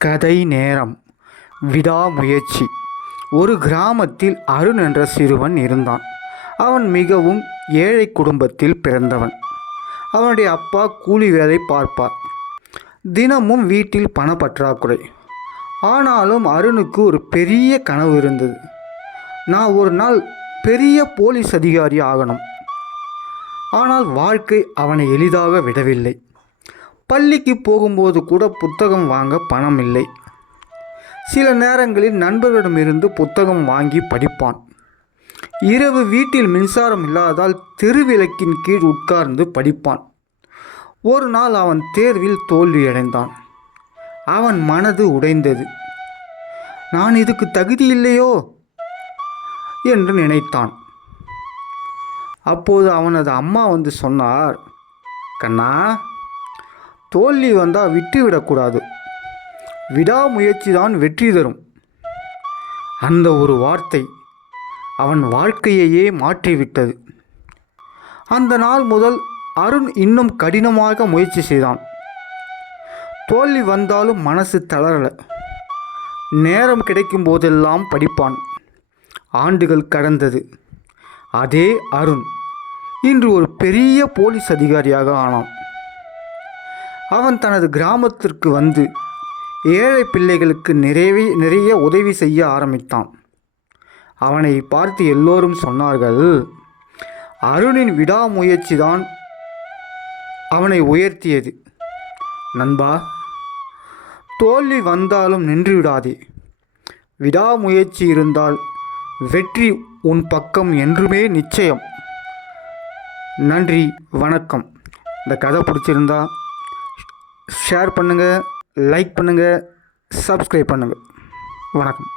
கதை நேரம். விடாமுயற்சி. ஒரு கிராமத்தில் அருண் என்ற சிறுவன் இருந்தான். அவன் மிகவும் ஏழை குடும்பத்தில் பிறந்தவன். அவனுடைய அப்பா கூலி வேலை பார்ப்பார். தினமும் வீட்டில் பணப்பற்றாக்குறை. ஆனாலும் அருணுக்கு ஒரு பெரிய கனவு இருந்தது. நான் ஒரு நாள் பெரிய போலீஸ் அதிகாரி ஆகணும். ஆனால் வாழ்க்கை அவனை எளிதாக விடவில்லை. பள்ளிக்கு போகும்போது கூட புத்தகம் வாங்க பணம் இல்லை. சில நேரங்களில் நண்பர்களிடமிருந்து புத்தகம் வாங்கி படிப்பான். இரவு வீட்டில் மின்சாரம் இல்லாதால் தெருவிளக்கின் கீழ் உட்கார்ந்து படிப்பான். ஒரு நாள் அவன் தேர்வில் தோல்வியடைந்தான். அவன் மனது உடைந்தது. நான் இதுக்கு தகுதி இல்லையோ என்று நினைத்தான். அப்போது அவனது அம்மா வந்து சொன்னார், கண்ணா, தோல்வி வந்தால் விட்டுவிடக்கூடாது. விடாமுயற்சி தான் வெற்றி தரும். அந்த ஒரு வார்த்தை அவன் வாழ்க்கையையே மாற்றிவிட்டது. அந்த நாள் முதல் அருண் இன்னும் கடினமாக முயற்சி செய்தான். தோல்வி வந்தாலும் மனசு தளரல. நேரம் கிடைக்கும் போதெல்லாம் படிப்பான். ஆண்டுகள் கடந்தது. அதே அருண் இன்று ஒரு பெரிய போலீஸ் அதிகாரியாக ஆனான். அவன் தனது கிராமத்திற்கு வந்து ஏழை பிள்ளைகளுக்கு நிறைய உதவி செய்ய ஆரம்பித்தான். அவனை பார்த்து எல்லோரும் சொன்னார்கள், அருணின் விடாமுயற்சி தான் அவனை உயர்த்தியது. நண்பா, தோல்வி வந்தாலும் நின்று விடாதே. விடாமுயற்சி இருந்தால் வெற்றி உன் பக்கம் என்றுமே நிச்சயம். நன்றி, வணக்கம். இந்த கதை பிடிச்சிருந்தா ஷேர் பண்ணுங்கள், லைக் பண்ணுங்கள், சப்ஸ்கிரைப் பண்ணுங்கள். வணக்கம்.